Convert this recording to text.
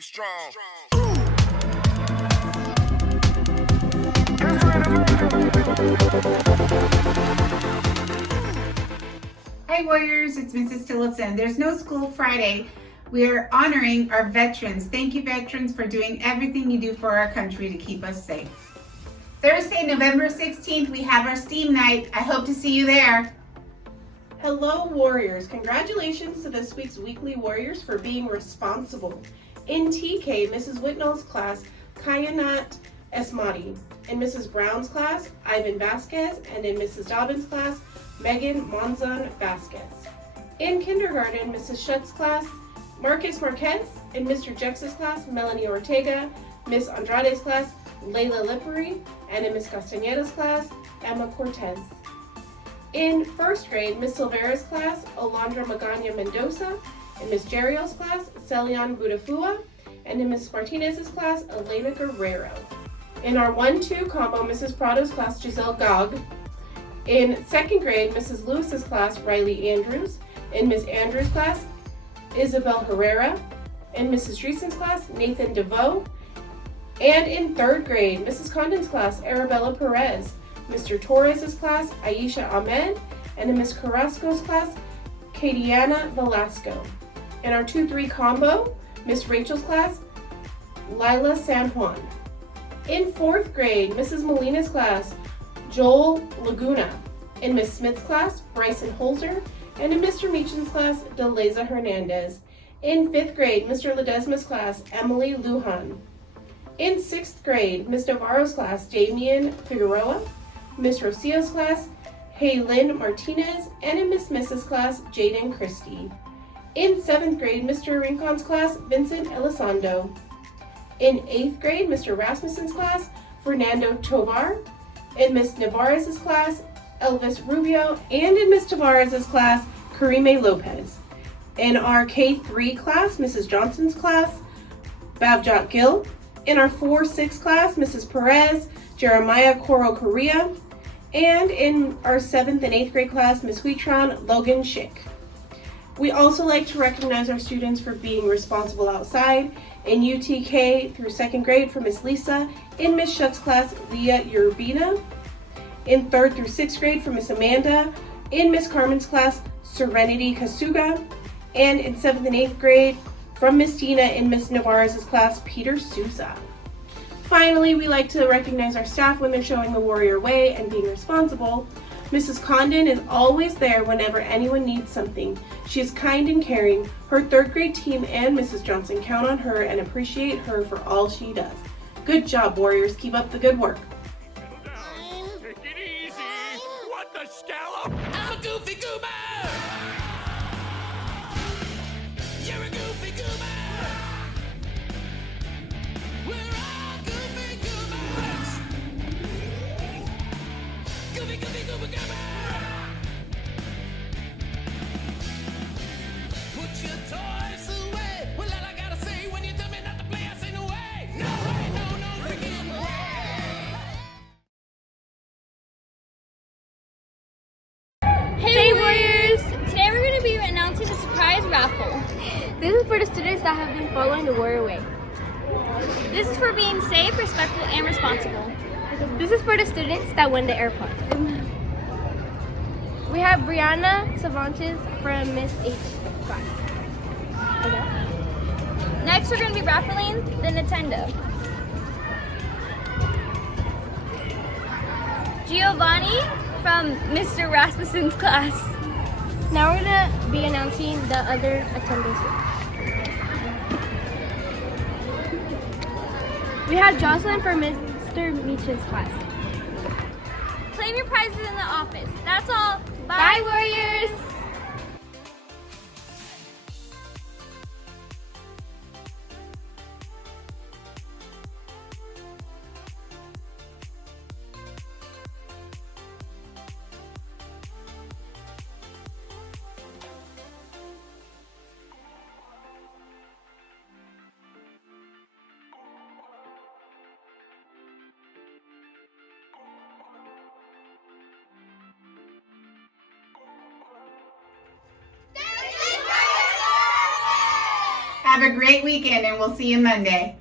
Be strong. Hi Warriors, it's Mrs. Tillotson. There's no school Friday. We're honoring our veterans. Thank you veterans for doing everything you do for our country to keep us safe. Thursday, November 16th, we have our STEAM night. I hope to see you there. Hello Warriors, congratulations to this week's Weekly Warriors for being responsible. In TK, Mrs. Whitnall's class, Kayanat Esmati. In Mrs. Brown's class, Ivan Vasquez, and in Mrs. Dobbins' class, Megan Monzon Vasquez. In kindergarten, Mrs. Shutt's class, Marcus Marquez. In Mr. Jex's class, Melanie Ortega. Miss Andrade's class, Layla Lippery. And in Miss Castaneda's class, Emma Cortez. In first grade, Miss Silvera's class, Alondra Magana Mendoza. In Miss Jeriel's class, Celion Budafua. And in Miss Martinez's class, Elena Guerrero. In our 1-2 combo, Mrs. Prado's class, Giselle Gog. In second grade, Mrs. Lewis's class, Riley Andrews. In Miss Andrews' class, Isabel Herrera. In Mrs. Dreesen's class, Nathan DeVoe. And in third grade, Mrs. Condon's class, Arabella Perez. Mr. Torres' class, Aisha Ahmed. And in Miss Carrasco's class, Katiana Velasco. In our 2-3 combo, Miss Rachel's class, Lila San Juan. In fourth grade, Mrs. Molina's class, Joel Laguna. In Miss Smith's class, Bryson Holzer. And in Mr. Meacham's class, Deleza Hernandez. In fifth grade, Mr. Ledesma's class, Emily Lujan. In sixth grade, Miss Navarro's class, Damian Figueroa. Miss Rosillo's class, Haylin Martinez. And in Miss Miss's class, Jaden Christie. In seventh grade, Mr. Rincon's class, Vincent Elizondo. In eighth grade, Mr. Rasmussen's class, Fernando Tovar. In Miss Navarez's class, Elvis Rubio. And in Miss Tavares' class, Karime Lopez. In our K3 class, Mrs. Johnson's class, Bavjot Gill. In our 4-6 class, Mrs. Perez, Jeremiah Coro Correa. And in our 7th and 8th grade class, Miss Huitron Logan Schick. We also like to recognize our students for being responsible outside. In UTK through 2nd grade for Miss Lisa. In Miss Shutt's class, Leah Urbina. In 3rd through 6th grade for Miss Amanda. In Miss Carmen's class, Serenity Kasuga. And in 7th and 8th grade from Miss Dina in Miss Navarez's class, Peter Souza. Finally, we like to recognize our staff when they're showing the warrior way and being responsible. Mrs. Condon is always there whenever anyone needs something. She is kind and caring. Her 3rd grade team and Mrs. Johnson count on her and appreciate her for all she does. Good job, Warriors. Keep up the good work. Take it easy. What the scallop? I'm a goofy goober! You're a goofy goober! We're all goofy goobers! Goofy, goofy, goober, goober! Put your toys away! Well, all I gotta say when you tell me not to play, I say no way! No way, no freaking way! Hey Warriors! Today we're going to be announcing a surprise raffle. This is for the students that have been following the warrior way. This is for being safe, respectful, and responsible. This is for the students that won the AirPods. We have Brianna Cervantes from Miss H class. Next we're going to be raffling the Nintendo. Giovanni from Mr. Rasmussen's class. Now we're going to be announcing the other attendances. We have Jocelyn from Mr. Meacham's class. Claim your prizes in the office. That's all. Bye, Warriors! Have a great weekend, and we'll see you Monday.